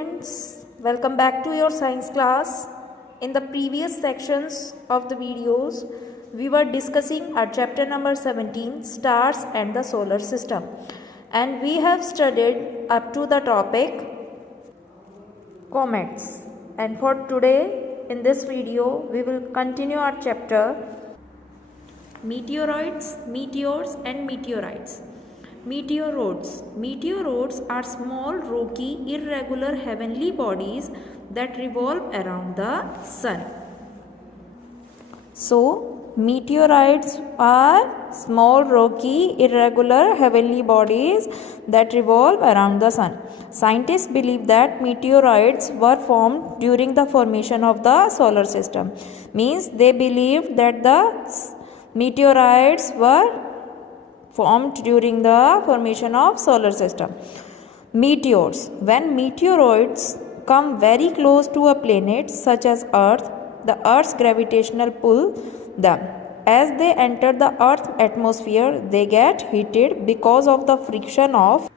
students, welcome back to your science class. In the previous sections of the videos, we were discussing our chapter number 17, stars and the solar system, and we have studied up to the topic comets. And for today in this video, we will continue our chapter meteoroids, meteors and meteorites. Meteoroids are small, rocky, irregular heavenly bodies that revolve around the sun. So, meteoroids are small, rocky, irregular heavenly bodies that revolve around the sun. Scientists believe that meteoroids were formed during the formation of the solar system. Means they believed that the meteoroids were formed during the formation of solar system. Meteors. When meteoroids come very close to a planet such as Earth, the Earth's gravitational pull them. As they enter the Earth's atmosphere, they get heated because of the friction of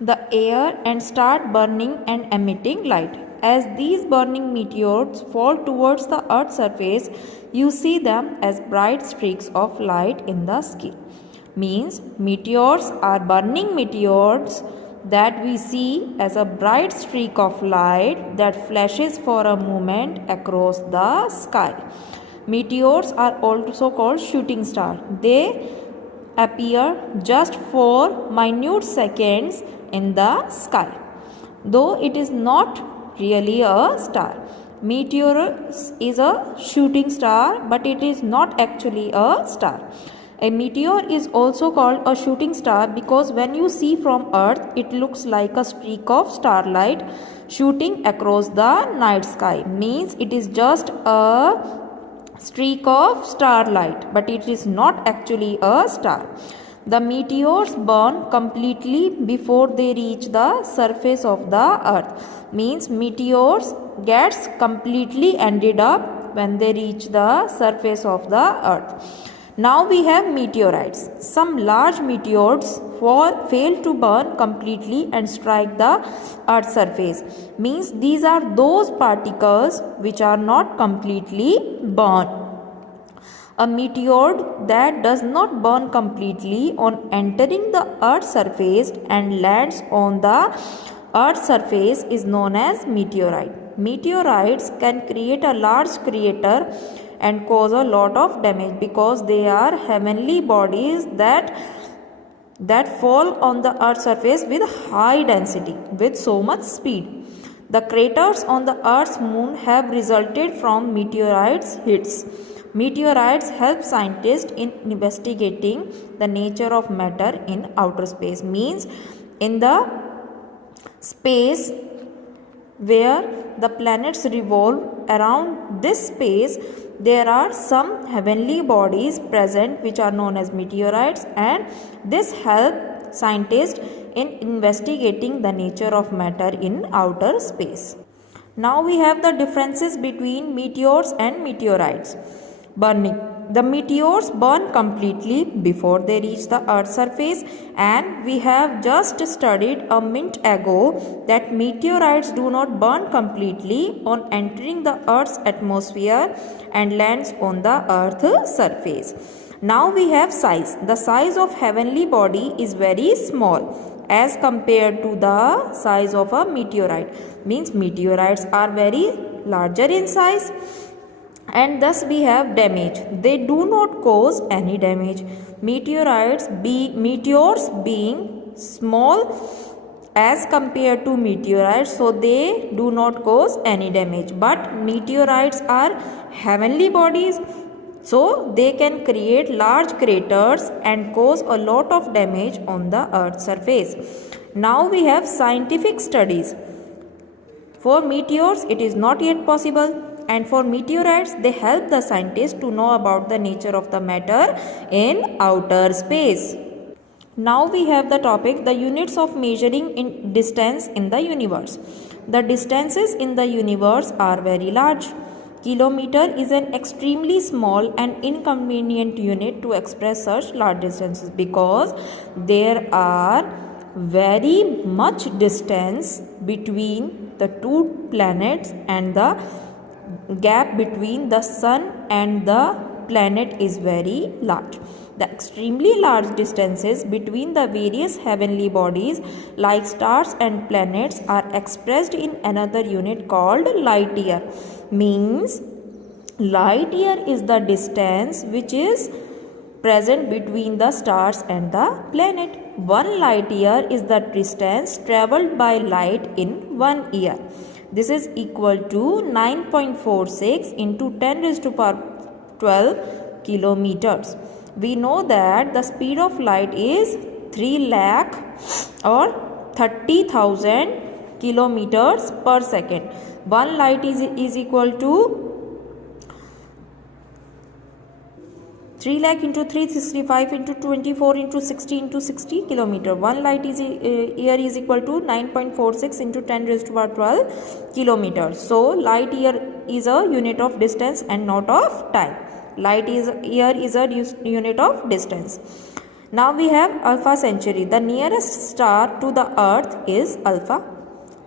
the air and start burning and emitting light. As these burning meteors fall towards the Earth's surface, you see them as bright streaks of light in the sky. Means meteors are burning meteors that we see as a bright streak of light that flashes for a moment across the sky. Meteors are also called shooting stars. They appear just for minute seconds in the sky. Though it is not really a star. Meteor is a shooting star, but it is not actually a star. A meteor is also called a shooting star because when you see from Earth, it looks like a streak of starlight shooting across the night sky. Means it is just a streak of starlight, but it is not actually a star. The meteors burn completely before they reach the surface of the Earth. Means meteors gets completely ended up when they reach the surface of the Earth. Now we have meteorites. Some large meteors fail to burn completely and strike the Earth's surface. Means these are those particles which are not completely burned. A meteor that does not burn completely on entering the Earth's surface and lands on the Earth's surface is known as meteorite. Meteorites can create a large crater and cause a lot of damage because they are heavenly bodies that fall on the Earth's surface with high density, with so much speed. The craters on the Earth's moon have resulted from meteorites hits. Meteorites help scientists in investigating the nature of matter in outer space. Means in the space where the planets revolve around this space, there are some heavenly bodies present which are known as meteorites, and this helps scientists in investigating the nature of matter in outer space. Now we have the differences between meteors and meteorites. Burning. The meteors burn completely before they reach the Earth's surface, and we have just studied a minute ago that meteorites do not burn completely on entering the Earth's atmosphere and lands on the Earth's surface. Now we have size. The size of heavenly body is very small as compared to the size of a meteorite. Means meteorites are very larger in size. And thus we have damage. They do not cause any damage. Meteors being small as compared to meteorites, so they do not cause any damage. But meteorites are heavenly bodies, so they can create large craters and cause a lot of damage on the Earth's surface. Now we have scientific studies. For meteors, it is not yet possible. And for meteorites, they help the scientists to know about the nature of the matter in outer space. Now we have the topic, the units of measuring in distance in the universe. The distances in the universe are very large. Kilometer is an extremely small and inconvenient unit to express such large distances because there are very much distance between the two planets, and the gap between the sun and the planet is very large. The extremely large distances between the various heavenly bodies like stars and planets are expressed in another unit called light year. Means light year is the distance which is present between the stars and the planet. 1 light year is the distance travelled by light in 1 year. This is equal to 9.46 into 10 raised to power 12 kilometers. We know that the speed of light is 3 lakh or 30,000 kilometers per second. 1 light is equal to 3 lakh into 365 into 24 into 60 into 60 kilometer. 1 light year is equal to 9.46 into 10 raised to power 12 kilometers. So light year is a unit of distance and not of time. Light year is a unit of distance. Now we have Alpha Centauri. The nearest star to the earth is Alpha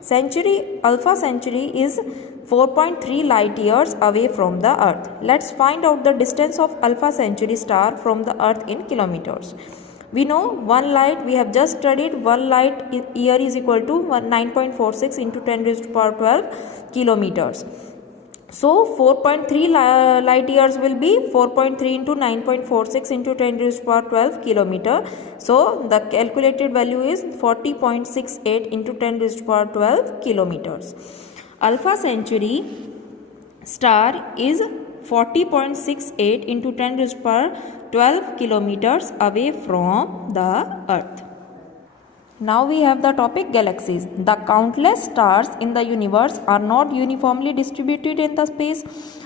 Centauri. Alpha Centauri is 4.3 light years away from the earth. Let's find out the distance of Alpha Centauri star from the earth in kilometers. We know 1 light, we have just studied 1 light year is equal to 9.46 into 10 raised to power 12 kilometers. So 4.3 light years will be 4.3 into 9.46 into 10 raised to power 12 kilometer. So the calculated value is 40.68 into 10 raised to power 12 kilometers. Alpha Centauri star is 40.68 into 10 raised to power 12 kilometers away from the earth. Now we have the topic galaxies. The countless stars in the universe are not uniformly distributed in the space.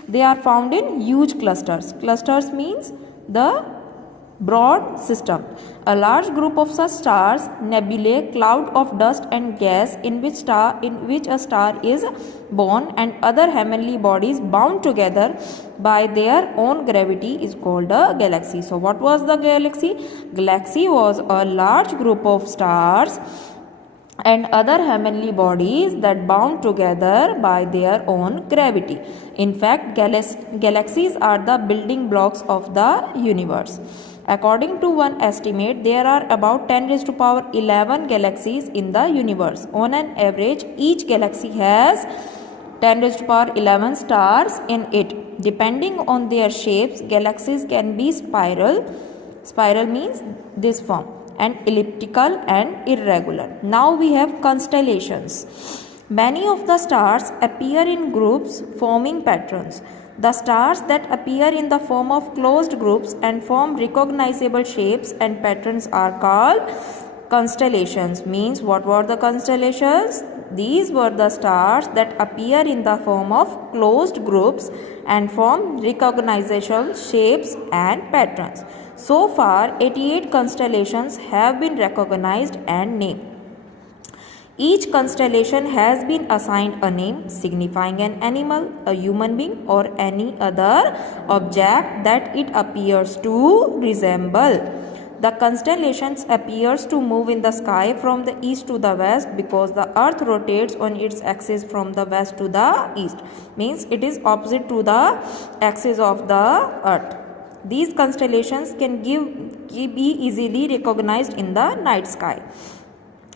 They are found in huge clusters. Clusters means the broad system. A large group of such stars, nebulae, cloud of dust and gas in which a star is born, and other heavenly bodies bound together by their own gravity is called a galaxy. So what was the galaxy? Galaxy was a large group of stars and other heavenly bodies that bound together by their own gravity. In fact, galaxies are the building blocks of the universe. According to one estimate, there are about 10 raised to power 11 galaxies in the universe. On an average, each galaxy has 10 raised to power 11 stars in it. Depending on their shapes, galaxies can be spiral means this form, and elliptical and irregular. Now we have constellations. Many of the stars appear in groups forming patterns. The stars that appear in the form of closed groups and form recognizable shapes and patterns are called constellations. Means what were the constellations? These were the stars that appear in the form of closed groups and form recognizable shapes and patterns. So far, 88 constellations have been recognized and named. Each constellation has been assigned a name signifying an animal, a human being, or any other object that it appears to resemble. The constellations appears to move in the sky from the east to the west because the earth rotates on its axis from the west to the east. Means it is opposite to the axis of the earth. These constellations can be easily recognized in the night sky.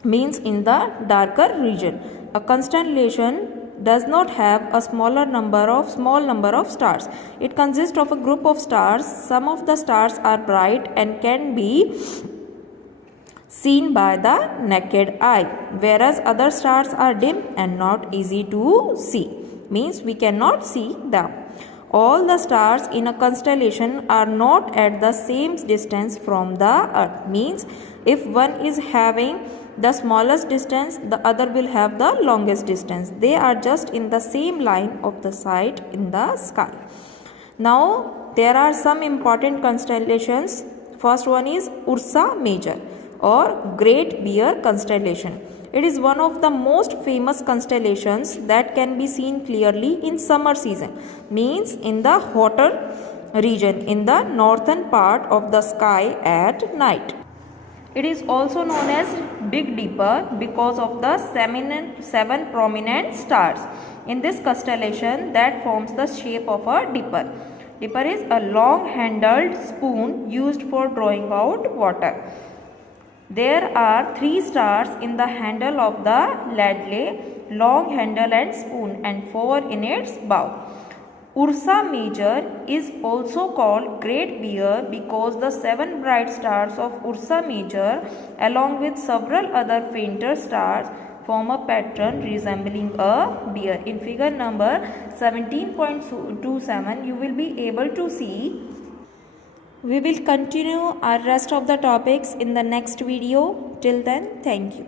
Means in the darker region. A constellation does not have a small number of stars. It consists of a group of stars. Some of the stars are bright and can be seen by the naked eye, whereas other stars are dim and not easy to see. Means we cannot see them. All the stars in a constellation are not at the same distance from the earth. Means if one is having the smallest distance, the other will have the longest distance. They are just in the same line of the sight in the sky. Now there are some important constellations. First one is Ursa Major or Great Bear constellation. It is one of the most famous constellations that can be seen clearly in summer season. Means in the hotter region in the northern part of the sky at night. It is also known as Big Dipper because of the seven prominent stars in this constellation that forms the shape of a dipper. Dipper is a long-handled spoon used for drawing out water. There are 3 stars in the handle of the ladle, long handle and spoon, and 4 in its bow. Ursa Major is also called Great Bear because the 7 bright stars of Ursa Major, along with several other fainter stars, form a pattern resembling a bear. In figure number 17.27, you will be able to see. We will continue our rest of the topics in the next video. Till then, thank you.